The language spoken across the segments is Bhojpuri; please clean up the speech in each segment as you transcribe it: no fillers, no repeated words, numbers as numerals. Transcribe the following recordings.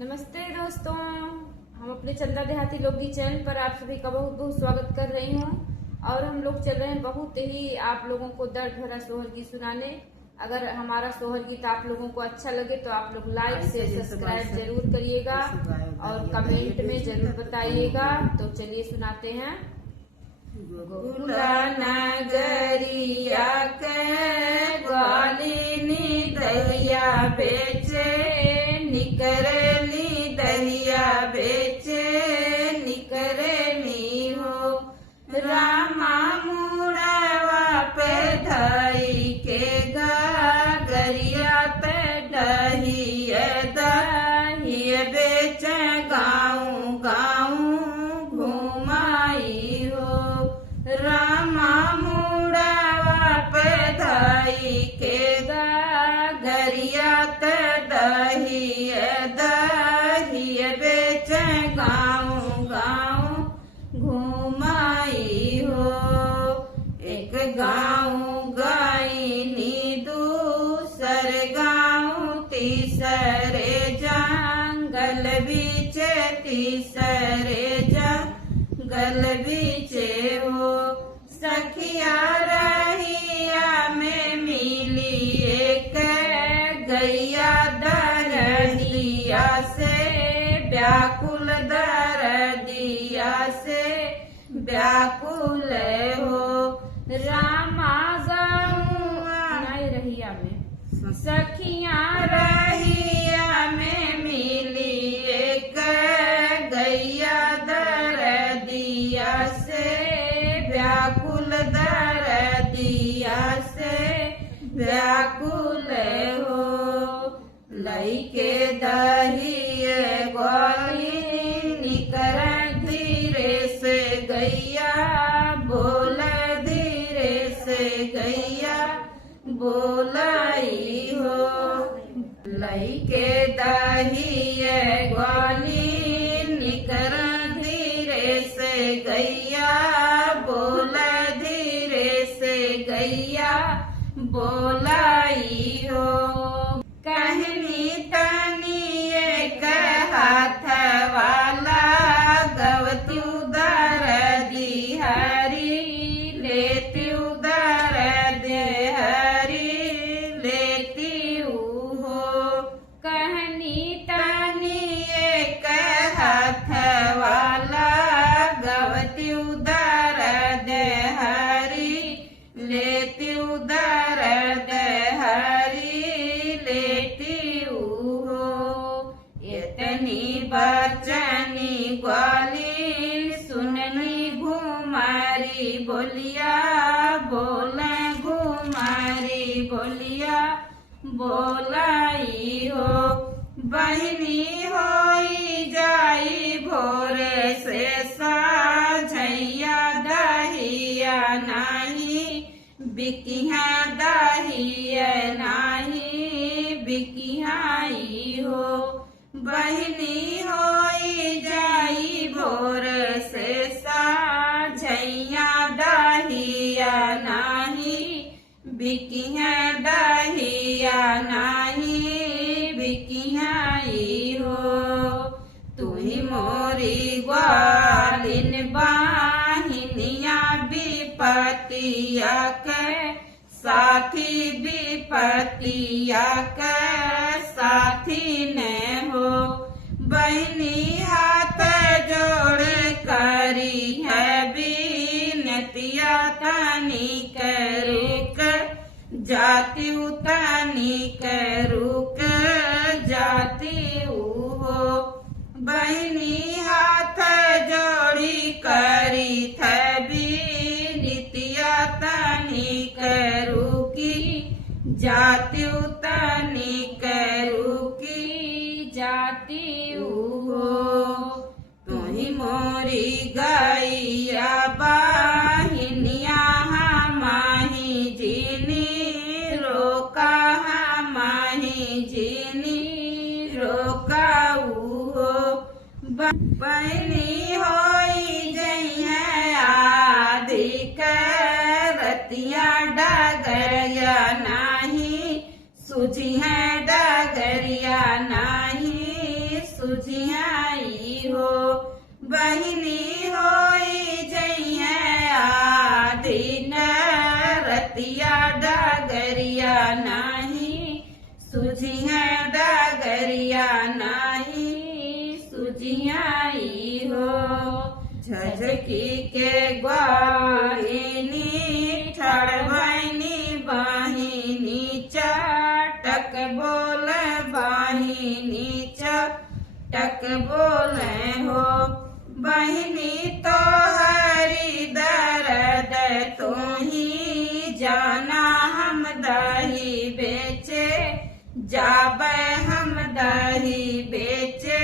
नमस्ते दोस्तों, हम अपने चंदा देहाती लोकगीत चैनल पर आप सभी का बहुत बहुत स्वागत कर रही हूँ। और हम लोग चल रहे हैं बहुत ही आप लोगों को दर्द भरा सोहर गीत सुनाने। अगर हमारा सोहर गीत आप लोगों को अच्छा लगे तो आप लोग लाइक शेयर सब्सक्राइब जरूर करिएगा और कमेंट में जरूर बताइएगा। तो चलिए सुनाते हैं। गोकुला नगरिया के ग्वालिनी दहिया बेचे निकरली दहिया बेचे निकरली हो। रामा मुड़वा पे धई के गरिया पे दहिय दहिय बेचे गाँव गाँव घुमाई हो। रामा मुड़वा पे धई के गरिया ते दहिय दहिय बेचे गाँव गाँव घुमाई हो। एक गाँव गईनी दूसर गाँव तीसरे जंगल बीचे तीसरे जंगल बीचे हो। सखिया रहिया में मिली एक गैया दरदिया से व्याकुल दरदिया से व्याकुल हो। रामा गई रहिया में सखिया रहिया में मिली एक गैया दरदिया से व्याकुल दरदिया से व्याकुल हो। लइके दहिए ग्वालिनी कर धीरे से गैया बोल धीरे से गैया बोलाई हो। लइके दहिए ग्वालिनी कर धीरे से गैया बोल धीरे से गैया बोलाई हो। कहनी तनी एक हाथ वाला गवतु दरदी हरी लेती दरदी हरी लेती हो। कहनी तनी एक हाथ वाला गवतु दरद हरी लेती दरद हरी लेती हो। इतनी बचनी ग्वालिन सुननी घुमारी बोलिया बोल घुमारी बोलिया बोलाई हो। बहनी होई जाई भोर से साझैया दहिया नाही बिकिहा दहिया नाही बिकिहाई हो। बहनी होई जाई भोर से साझैया दहिया नाही बिकिहा दहिया नाही बिकिहाई हो। तुही मोरी ग्वालिन बाहिनिया विपतिया के साथी विपतिया के साथी ने हो। बहनी हाथ जोड़ करी है बीनतिया तनी करुक जाती तनी करुक जाती हो। बहनी हाथ जोड़ी करी थे बीनतिया तनी करुकी जाती तनी करुकी जाती हो। तुही मोरी गैया बाहिनिया हमाही जीनी रोका हमाही जीनी रोका हो। बहनी होई जइया आदि रतिया डगरिया नाही सूझी है डगरिया नाही सुझियाई हो। बहिनी होई जइहे आधीन रतिया डगरिया नाही सुझिहे डगरिया नाही सुझियाई हो। झझकी के ग्वाहिनी ठड़बैनी बहिनी चटक बोल बहिनी चटक बोले हो। बहिनी तो हरी दर्द तू ही जाना हम दही बेचे जाबे हम दही बेचे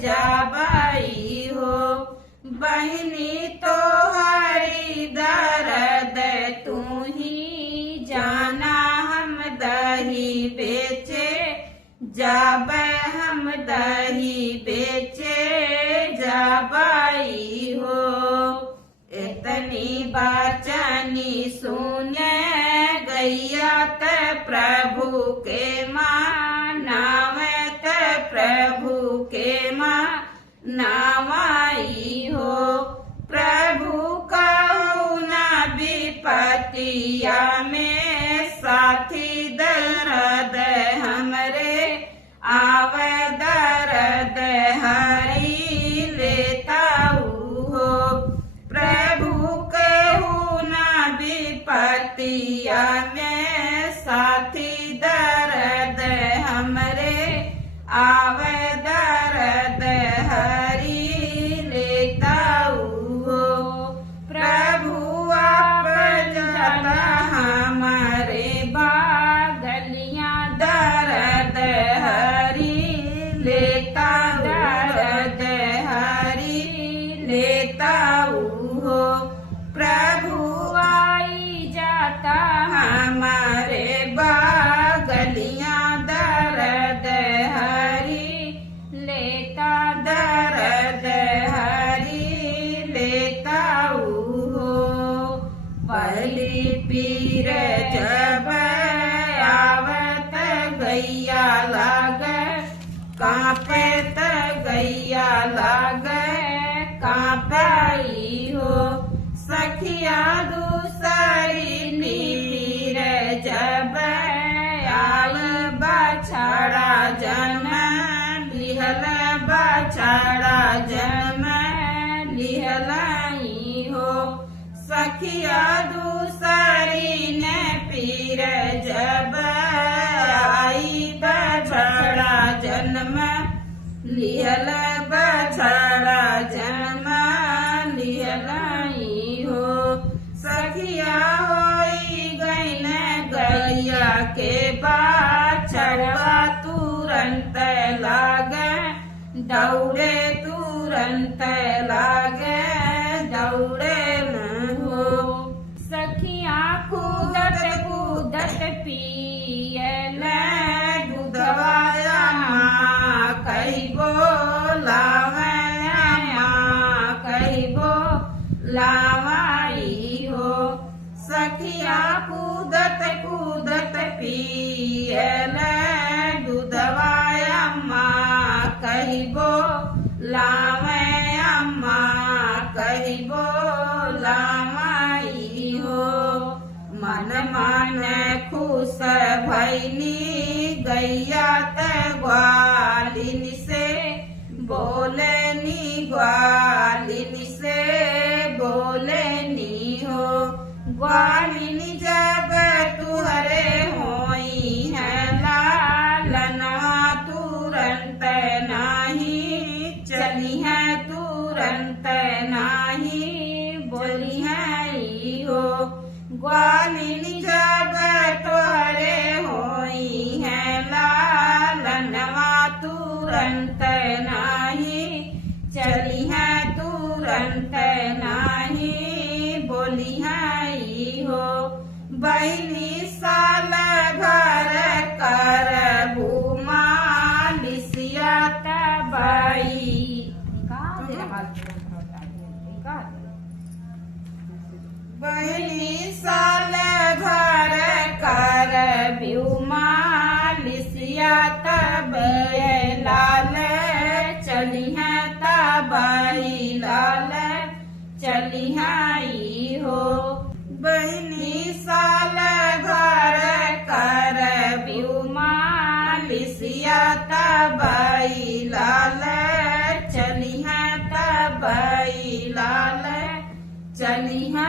जाबाई हो। बहिनी तो हरी दर्द तू ही जाना हम दही बेचे जाबे हम दही बेचे जाबाई हो। इतनी बाचनी सुने गैया त प्रभु के मानावे त प्रभु के मानावाई हो। प्रभु कहू ना विपतिया में साथी दर्द हमरे आवे दर्द हरी लेताऊ हो। प्रभु कहू ना विपतिया में साथी दर्द हमरे आवे दर्द हरी लेताऊ हो। प्रभु आप जाता हमारे बागलियां दर्द हरी लेता दर्द हरी लेताऊ हो। प्रभु आई जाता हमारे बागलियां दर्द हरी लेता दर्द हरी लेताऊ हो। पहली पीर जब आवत गैया लागे कांपे त गैया लागे कांपाई हो। सखिया दूसरी नीर जब आल बछड़ा जन्म लिहल बछड़ा जन्म लिहलाई हो। सखिया दूसरी ने पीर जब आई बछड़ा जन्म लिहल बछड़ा जन्म लिहलाई हो। सखिया होई गईन गैया के बाछड़ा तुरंत लागे दौड़े तुरंत लागे दौड़े न हो। सखिया कूदत कूदत पियल दूधवाया माँ कहिबो लावे माँ कहिबो लावाई हो। सखिया कूदत कूदत पियल दूधवाया माँ कहिबो लावे अम्मा कहिबो लावाई हो। मन मन खुश भैनी गैया त ग्वालिन से बोलेनी ग्वालिन से बोलेनी हो। ग्वालिन जब तुहरे होई है लालना तुरंत नाही चली है तुरंत नाही बोली है हो। ग्वालिन जब तुहरे होई है लालनवा तुरंत नाही चली है तुरंत नाही बोली है हो। बहिनी साल भर कर भूमा लिसिया तबाई बहिनी साल भर कर भूमा लिसिया तब लाल चलिहाई हो। बहनी साल घर कर मालिसिया तबाई लाल चलिहा तबाई लाल चलिहा